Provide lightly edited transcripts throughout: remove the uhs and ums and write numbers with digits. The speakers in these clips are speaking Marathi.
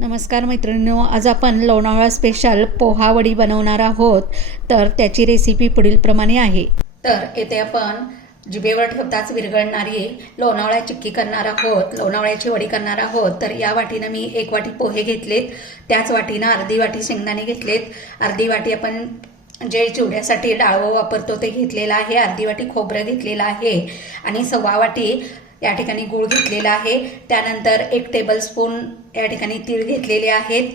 नमस्कार मैत्रिणींनो, आज आपण लोणावळा स्पेशल पोहा वडी बनवणार आहोत. तर त्याची रेसिपी पुढीलप्रमाणे आहे. तर येथे आपण जिभेवर ठेवताच विरघळणारी लोणावळा चिक्की करणार आहोत, लोणावळ्याची वडी करणार आहोत. तर या वाटीनं मी 1 वाटी पोहे घेतलेत, त्याच वाटीनं अर्धी वाटी शेंगदाणे घेतलेत, अर्धी वाटी आपण जे चिवड्यासाठी डाळवं वापरतो ते घेतलेलं आहे, अर्धी वाटी खोबरं घेतलेलं आहे आणि 1/4 वाटी या ठिकाणी गूळ घेतलेला आहे. त्यानंतर 1 टेबलस्पून या ठिकाणी तीळ घेतलेले आहेत,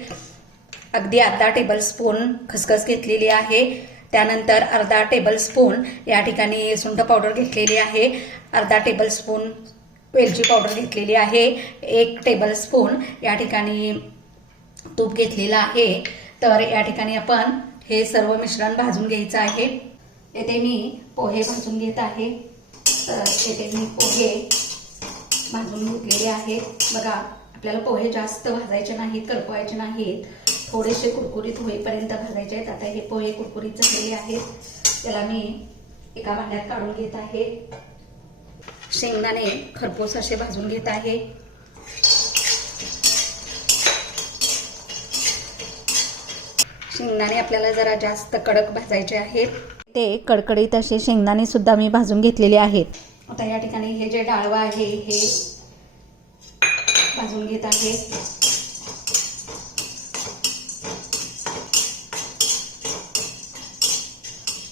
अगदी अर्धा टेबलस्पून खसखस घेतलेली आहे. त्यानंतर अर्धा टेबलस्पून या ठिकाणी सुंठ पावडर घेतलेली आहे, अर्धा टेबलस्पून वेलची पावडर घेतलेली आहे, 1 टेबलस्पून या ठिकाणी तूप घेतलेलं आहे. तर या ठिकाणी आपण हे सर्व मिश्रण भाजून घ्यायचं आहे. येथे मी पोहे भाजून घेत आहे. तर येथे मी पोहे भाजून घेतलेले आहेत. बघा, आपल्याला पोहे जास्त भाजायचे नाहीत, करपवायचे नाहीत, थोडेसे कुरकुरीत होईपर्यंत भाजायचे आहेत. आता हे पोहे कुरकुरीत झालेले आहेत, त्याला मी एका भांड्यात काढून घेत आहे. शेंगदाणे खरपूस असे भाजून घेत आहे. शेंगदाणे आपल्याला जरा जास्त कडक भाजायचे आहेत. ते कडकडीत असे शेंगदाणे सुद्धा मी भाजून घेतलेले आहेत. आता या ठिकाणी हे जे डाळवा आहे हे भाजून घेत आहे.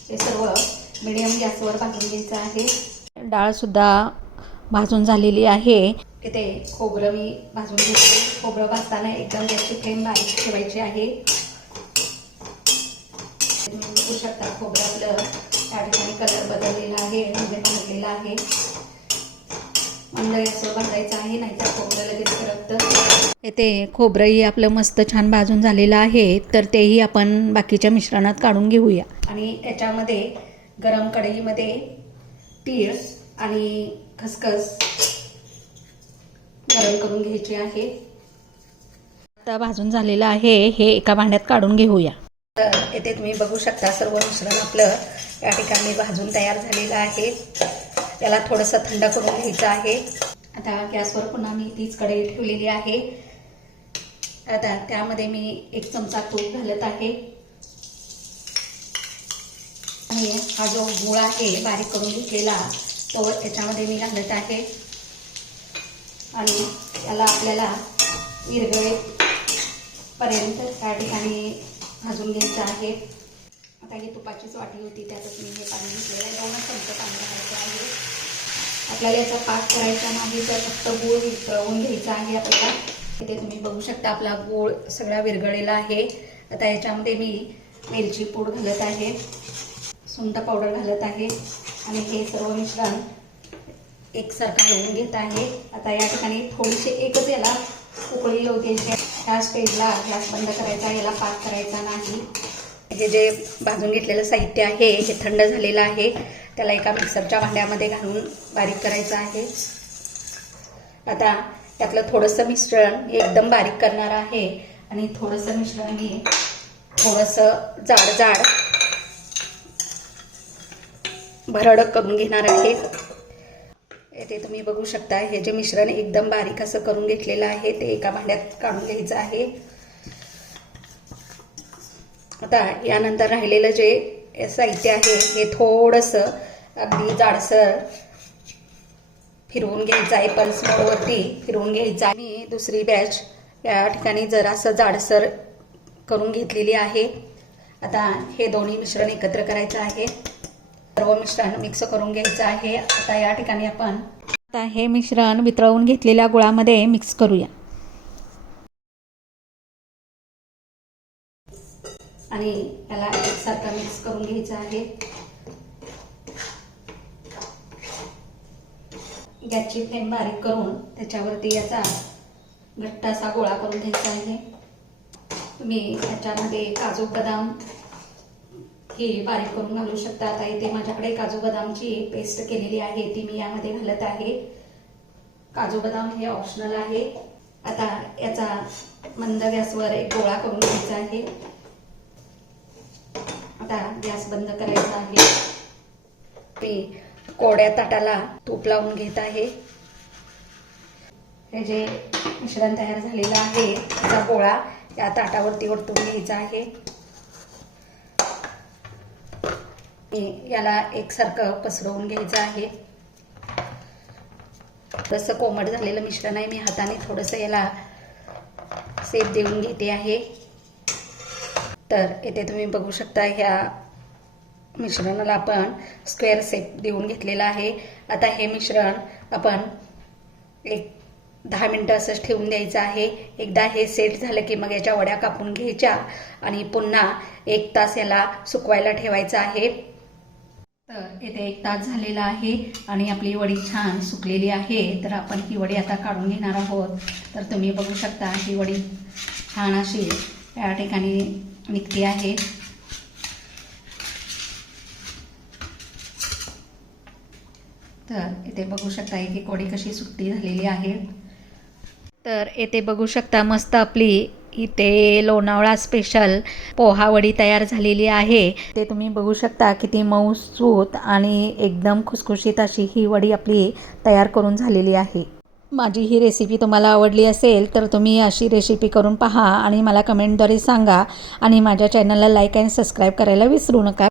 हे सर्व मीडियम गॅसवर भाजून घ्यायचं आहे. डाळ सुद्धा भाजून झालेली आहे. इथे खोबरं मी भाजून घेते. खोबरं भाजताना एकदम गॅसची फ्लेम बारीक ठेवायची आहे. तुम्ही बघू शकता खोबरं आपलं या ठिकाणी कलर बदललेला आहे, म्हणजे भाजलेला आहे. मंद गॅसवर भाजायचं आहे, नाहीतर खोबरं लगेच करपतं. येथे खोबरंही आपलं मस्त छान भाजून झालेलं आहे. तर तेही आपण बाकीच्या मिश्रणात काढून घेऊया. आणि याच्यामध्ये गरम कढईमध्ये तीळ आणि खसखस गरम करून घ्यायची आहे. आता भाजून झालेलं आहे, हे एका भांड्यात काढून घेऊया. तर येथे तुम्ही बघू शकता सर्व मिश्रण आपलं या ठिकाणी भाजून तयार झालेलं आहे. याला थोडंसं थंड करून घ्यायचं आहे. आता गॅसवर पुन्हा मी तीच कढई ठेवलेली आहे. आता त्यामध्ये मी 1 चमचा तूप घालत आहे आणि हा जो गूळ आहे बारीक करून घेतलेला तो याच्यामध्ये मी घालत आहे आणि याला आपल्याला विरघळेपर्यंत या ठिकाणी भाजून घ्यायचं आहे. आता ही तुपाचीच वाटी होती, त्यातच मी हे पाणी घेतलेलं आहे. 2 चमचे पाणी घालायचं आहे. आपल्याला याचा पाक करायचा नाही, तर फक्त गूळ विरघळवून घ्यायचा आहे आपल्याला. इथे तुम्ही बघू शकता आपला गूळ सगळा विरघळलेला आहे. आता याच्यामध्ये मी वेलची पूड घालत आहे, सुंठ पावडर घालत आहे आणि हे सर्व मिश्रण एकसारखं हलवून घेत आहे. आता या ठिकाणी थोडीशी एकच याला उकळी येऊ द्यायची. ह्या स्टेजला गॅस बंद करायचा, याला पाक करायचा नाही. हे जे भाजून घेतलेलं साहित्य आहे हे थंड झालेलं आहे, त्याला एका मिक्सरच्या भांड्यामध्ये घालून बारीक करायचं आहे. आता त्यातलं थोडंसं मिश्रण एकदम बारीक करणार आहे आणि थोडंसं मिश्रण मी थोडंसं जाड भरड करून घेणार आहे. येथे तुम्ही बघू शकता हे जे मिश्रण एकदम बारीक असं करून घेतलेलं आहे ते एका भांड्यात काढून घ्यायचं आहे. आता यानंतर राहिलेलं जे साहित्य आहे हे थोडंसं अगदी जाडसर फिरवून घ्यायचं आहे, पल्स मोडवरती फिरवून घ्यायचं. आणि दुसरी बॅच या ठिकाणी जरासं जाडसर करून घेतलेली आहे. आता हे दोन्ही मिश्रण एकत्र करायचं आहे. सर्व मिश्रण मिक्स करून घ्यायचं आहे. आता या ठिकाणी आपण हे मिश्रण वितळवून घेतलेल्या गुळामध्ये मिक्स करूया आणि याला एकसारखं मिक्स करून घ्यायचं आहे. गॅसची फ्लेम बारीक करून त्याच्यावरती याचा घट्ट असा गोळा करून घ्यायचा आहे. तुम्ही याच्यामध्ये काजू बदाम ही बारीक करून घालू शकता. आता इथे माझ्याकडे काजू बदामची पेस्ट केलेली आहे, ती मी यामध्ये घालत आहे. काजू बदाम हे ऑप्शनल आहे. आता याचा मंद गॅसवर एक गोळा करून घ्यायचा आहे. आता गॅस बंद करायचा आहे. मी कोरड्या ताटाला तूप लावून घेत आहे. हे जे मिश्रण तयार झालेलं आहे त्याचा गोळा गोळा या ताटावरती ओतून घ्यायचा आहे. याला एकसारखं पसरवून घ्यायचं आहे. थोडंसं कोमट झालेलं मिश्रण आहे. मी हाताने थोडंसं याला शेप देऊन घेते आहे. तर इथे तुम्ही बघू शकता ह्या मिश्रणाला आपण स्क्वेअर शेप देऊन घेतलेला आहे. आता हे मिश्रण आपण एक 10 मिनिटं असंच ठेवून द्यायचं आहे. एकदा हे सेट झालं की मग याच्या वड्या कापून घ्यायच्या आणि पुन्हा 1 तास याला सुकवायला ठेवायचं आहे. तर इथे 1 तास झालेला आहे आणि आपली वडी छान सुकलेली आहे. तर आपण ही वडी आता काढून घेणार आहोत. तर तुम्ही बघू शकता ही वडी छान अशी या ठिकाणी निघते आहे. तर इथे बघू शकता एक एक वडी कशी सुट्टी झालेली आहे. तर इथे बघू शकता मस्त आपली इथे लोणावळा स्पेशल पोहा वडी तयार झालेली आहे. ते तुम्ही बघू शकता किती मऊसूत आणि एकदम खुसखुशीत अशी ही वडी आपली तयार करून झालेली आहे. माझी ही रेसिपी तुम्हाला आवडली असेल तर तुम्ही अशी रेसिपी करून पहा आणि मला कमेंटद्वारे सांगा आणि माझ्या चॅनलला लाईक आणि सबस्क्राईब करायला विसरू नका.